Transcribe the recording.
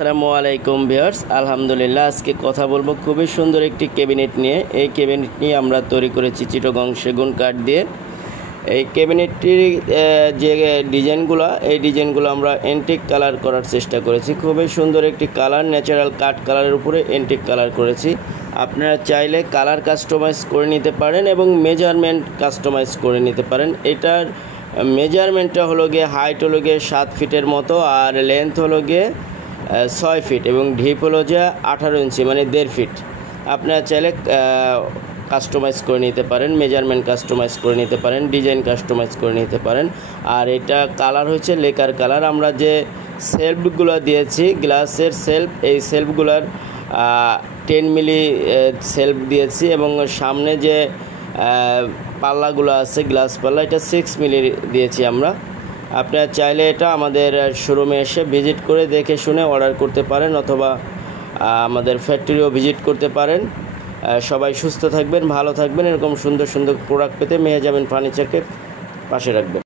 আসসালামু আলাইকুম ভিউয়ার্স, আলহামদুলিল্লাহ। আজকে কথা বলবো খুবই সুন্দর একটি ক্যাবিনেট নিয়ে। এই ক্যাবিনেটটি আমরা তৈরি করেছি চিটাগং সেগুন কাঠ দিয়ে। এই ক্যাবিনেটটির যে ডিজাইনগুলো, এই ডিজাইনগুলো আমরা এন্টিক কালার করার চেষ্টা করেছি। খুবই সুন্দর একটি কালার, ন্যাচারাল কাঠ কালারের উপরে এন্টিক কালার করেছি। আপনারা চাইলে কালার কাস্টমাইজ করে নিতে পারেন এবং মেজারমেন্ট কাস্টমাইজ করে নিতে পারেন। এটার মেজারমেন্টটা হলো গিয়ে, হাইট হলো গিয়ে 7 ফিটের মতো, আর লেন্থ হলো গিয়ে 6 ফিট এবং ডিপ হলো যে 18 ইঞ্চি, মানে 1.5 ফিট। আপনারা চাইলে কাস্টমাইজ করে নিতে পারেন, মেজারমেন্ট কাস্টমাইজ করে নিতে পারেন, ডিজাইন কাস্টমাইজ করে নিতে পারেন। আর এটা কালার হচ্ছে লেকার কালার। আমরা যে সেলফগুলো দিয়েছি, গ্লাসের সেলফ, এই সেলফগুলোর 10 মিলি সেলফ দিয়েছি এবং সামনে যে পাল্লাগুলো আছে, গ্লাস পাল্লা, এটা 6 মিলি দিয়েছি আমরা। আপনারা চাইলে এটা আমাদের শোরুমে এসে ভিজিট করে দেখে শুনে অর্ডার করতে পারেন, অথবা আমাদের ফ্যাক্টরিও ভিজিট করতে পারেন। সবাই সুস্থ থাকবেন, ভালো থাকবেন। এরকম সুন্দর সুন্দর প্রোডাক্ট পেতে মেহেজাবিন ফার্নিচারকে পাশে রাখবেন।